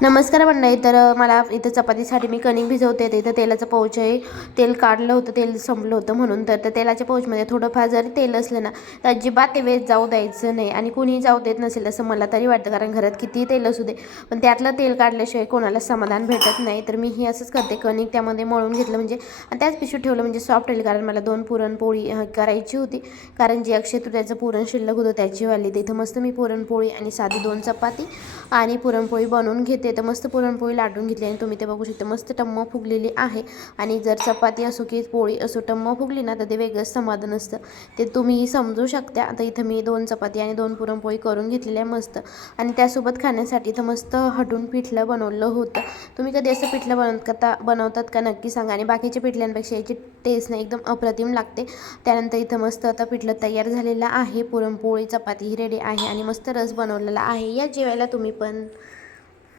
नमस्कार मंडळी. तर मला इथं चपातीसाठी मी कणिक भिजवते. तर इथं तेलाचं पाऊच आहे. तेल काढलं होतं, तेल संपलं होतं म्हणून. तर त्या तेलाच्या पाऊचमध्ये थोडंफार जरी तेल असलं ना तर अजिबात ते वेस्ट जाऊ द्यायचं नाही. आणि कुणीही जाऊ देत नसेल असं मला तरी वाटतं, कारण घरात कितीही तेल असू दे पण त्यातलं तेल काढल्याशिवाय कोणाला समाधान भेटत नाही. तर मी ही असंच करते, कणिक त्यामध्ये मळून घेतलं म्हणजे आणि त्याच पिशवीत ठेवलं म्हणजे सॉफ्ट होईल. कारण मला 2 पुरणपोळी करायची होती, कारण जे अक्षय तृतीयेचं पुरण शिल्लक होतं त्याचीवाली. तर इथं मस्त मी पुरणपोळी आणि साधी 2 चपाती आणि पुरणपोळी बनवून घेते. तर मस्त पुरणपोळी लाटून घेतली आणि तुम्ही ते बघू शकता मस्त टम्म फुगलेली आहे. आणि जर चपाती असो की पोळी असो टम्म फुगली ना तर ते वेगळंच समाधान असतं, ते तुम्ही समजू शकता. आता इथं मी 2 चपाती आणि 2 पुरणपोळी करून घेतलेल्या आहे मस्त. आणि त्यासोबत खाण्यासाठी तर मस्त हटून पिठलं बनवलं होतं. तुम्ही कधी असं पिठलं बनवतात का नक्की सांगा. आणि बाकीच्या पिठल्यांपेक्षा याची टेस्ट ना एकदम अप्रतिम लागते. त्यानंतर इथं मस्त आता पिठलं तयार झालेलं आहे. पुरणपोळी चपाती ही रेडी आहे आणि मस्त रस बनवलेला आहे. या जेवायला तुम्ही पण.